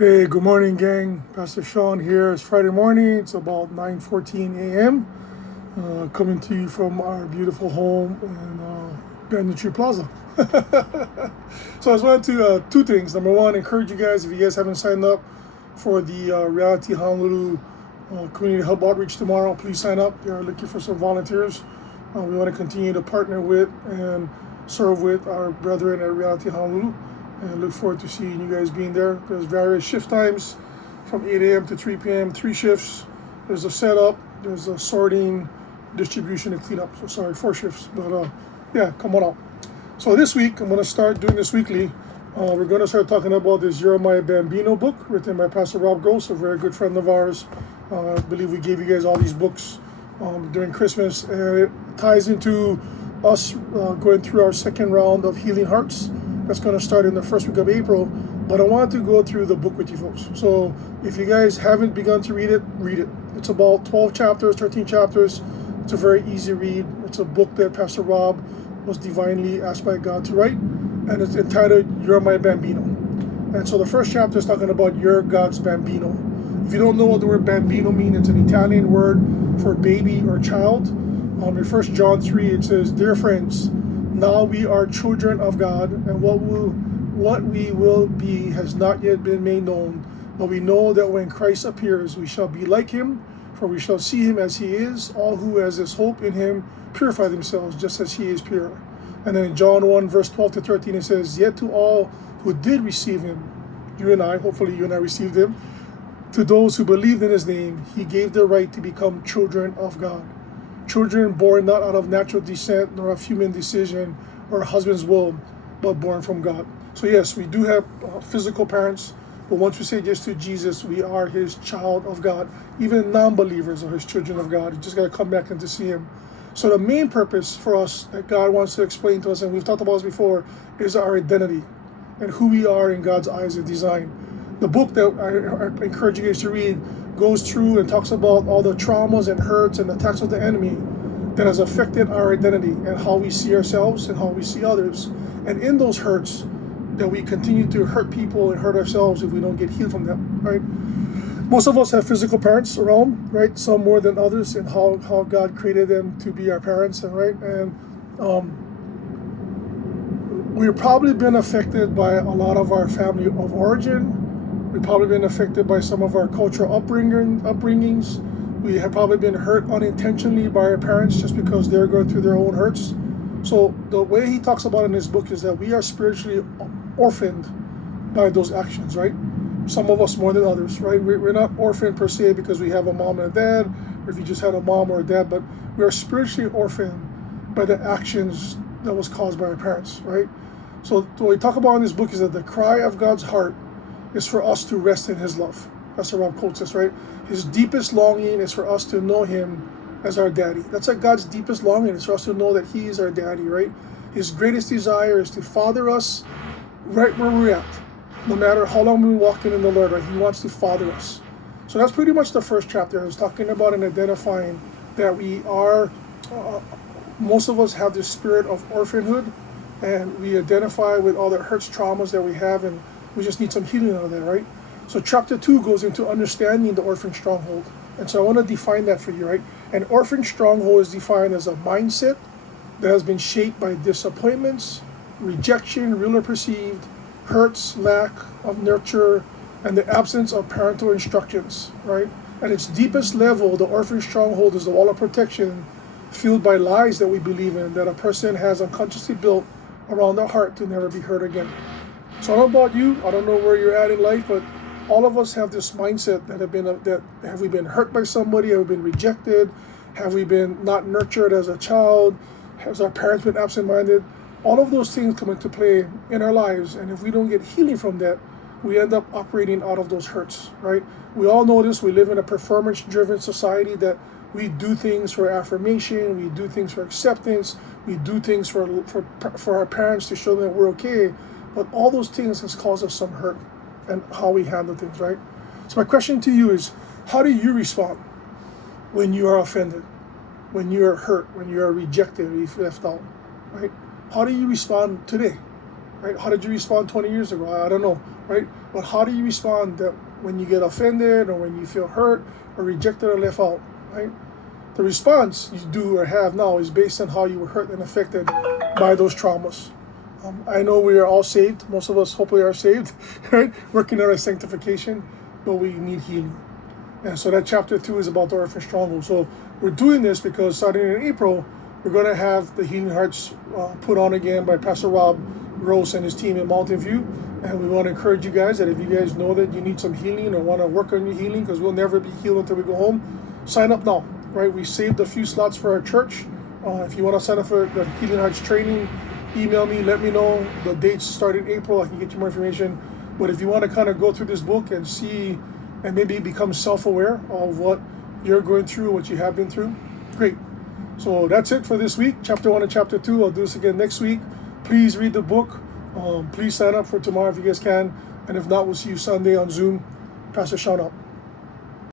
Hey, good morning, gang. Pastor Sean here. It's Friday morning. It's about 9:14 a.m. Coming to you from our beautiful home in Bambino Plaza. So I just wanted to two things. Number one, encourage you guys, if you guys haven't signed up for the Reality Honolulu Community Hub Outreach tomorrow, please sign up. They are looking for some volunteers. We want to continue to partner with and serve with our brethren at Reality Honolulu, and look forward to seeing you guys being there. There's various shift times from 8 a.m. to 3 p.m., 3 shifts. There's a setup, there's a sorting, distribution, and cleanup. So sorry, 4 shifts, but yeah, come on out. So this week, I'm going to start doing this weekly. We're going to start talking about this Jeremiah Bambino book written by Pastor Rob Gross, a very good friend of ours. I believe we gave you guys all these books during Christmas, and it ties into us going through our second round of Healing Hearts. That's going to start in the first week of April, but I wanted to go through the book with you folks. So if you guys haven't begun to read it, read it. It's about 12 chapters, 13 chapters. It's a very easy read. It's a book that Pastor Rob was divinely asked by God to write, and it's entitled You're My Bambino. And so the first chapter is talking about You're God's Bambino. If you don't know what the word Bambino means, it's an Italian word for baby or child. In 1 John 3, it says, Dear friends, now we are children of God, and what we will be has not yet been made known. But we know that when Christ appears, we shall be like him, for we shall see him as he is. All who has this hope in him purify themselves just as he is pure. And then in John 1, verse 12 to 13, it says, Yet to all who did receive him, you and I, hopefully you and I received him, to those who believed in his name, he gave the right to become children of God. Children born not out of natural descent, nor of human decision or a husband's will, but born from God. So yes, we do have physical parents, but once we say yes to Jesus, we are his child of God. Even non-believers are his children of God. You just got to come back and to see him. So the main purpose for us that God wants to explain to us, and we've talked about this before, is our identity and who we are in God's eyes and design. The book that I encourage you guys to read goes through and talks about all the traumas and hurts and attacks of the enemy that has affected our identity and how we see ourselves and how we see others. And in those hurts, that we continue to hurt people and hurt ourselves if we don't get healed from them, right? Most of us have physical parents around, right? Some more than others, and how God created them to be our parents, right? And we've probably been affected by a lot of our family of origin. We've probably been affected by some of our cultural upbringings. We have probably been hurt unintentionally by our parents just because they're going through their own hurts. So the way he talks about in his book is that we are spiritually orphaned by those actions, right? Some of us more than others, right? We're not orphaned per se because we have a mom and a dad, or if you just had a mom or a dad, but we are spiritually orphaned by the actions that was caused by our parents, right? So what we talk about in this book is that the cry of God's heart is for us to rest in his love. Pastor Rob quotes us, right? His deepest longing is for us to know him as our daddy. That's like God's deepest longing, is for us to know that he is our daddy, right? His greatest desire is to father us right where we're at, no matter how long we've been walking in the Lord, right? He wants to father us. So that's pretty much the first chapter. It's talking about and identifying that we are, most of us have this spirit of orphanhood, and we identify with all the hurts, traumas that we have, and we just need some healing out of that, right? So chapter 2 goes into understanding the orphan stronghold. And so I want to define that for you, right? An orphan stronghold is defined as a mindset that has been shaped by disappointments, rejection, real or perceived, hurts, lack of nurture, and the absence of parental instructions, right? At its deepest level, the orphan stronghold is the wall of protection fueled by lies that we believe in, that a person has unconsciously built around their heart to never be hurt again. So I don't know about you, I don't know where you're at in life, but all of us have this mindset have we been hurt by somebody, have we been rejected, have we been not nurtured as a child, has our parents been absent-minded? All of those things come into play in our lives, and if we don't get healing from that, we end up operating out of those hurts, right? We all know this. We live in a performance-driven society that we do things for affirmation, we do things for acceptance, we do things for our parents to show them that we're okay, but all those things has caused us some hurt and how we handle things, right? So my question to you is, how do you respond when you are offended, when you are hurt, when you are rejected, or you left out, right? How do you respond today, right? How did you respond 20 years ago? I don't know. right? But how do you respond that when you get offended or when you feel hurt or rejected or left out, right? The response you do or have now is based on how you were hurt and affected by those traumas. I know we are all saved. Most of us hopefully are saved, right? Working on our sanctification, but we need healing. And so that chapter 2 is about the orphan stronghold. So we're doing this because starting in April, we're going to have the Healing Hearts put on again by Pastor Rob Gross and his team in Mountain View. And we want to encourage you guys that if you guys know that you need some healing or want to work on your healing, because we'll never be healed until we go home, sign up now, right? We saved a few slots for our church. If you want to sign up for the Healing Hearts training, email me, let me know. The dates start in April. I can get you more information. But if you want to kind of go through this book and see and maybe become self-aware of what you're going through, what you have been through, great. So that's it for this week, chapter 1 and chapter 2. I'll do this again next week. Please read the book. Please sign up for tomorrow if you guys can. And if not, we'll see you Sunday on Zoom. Pastor Sean out.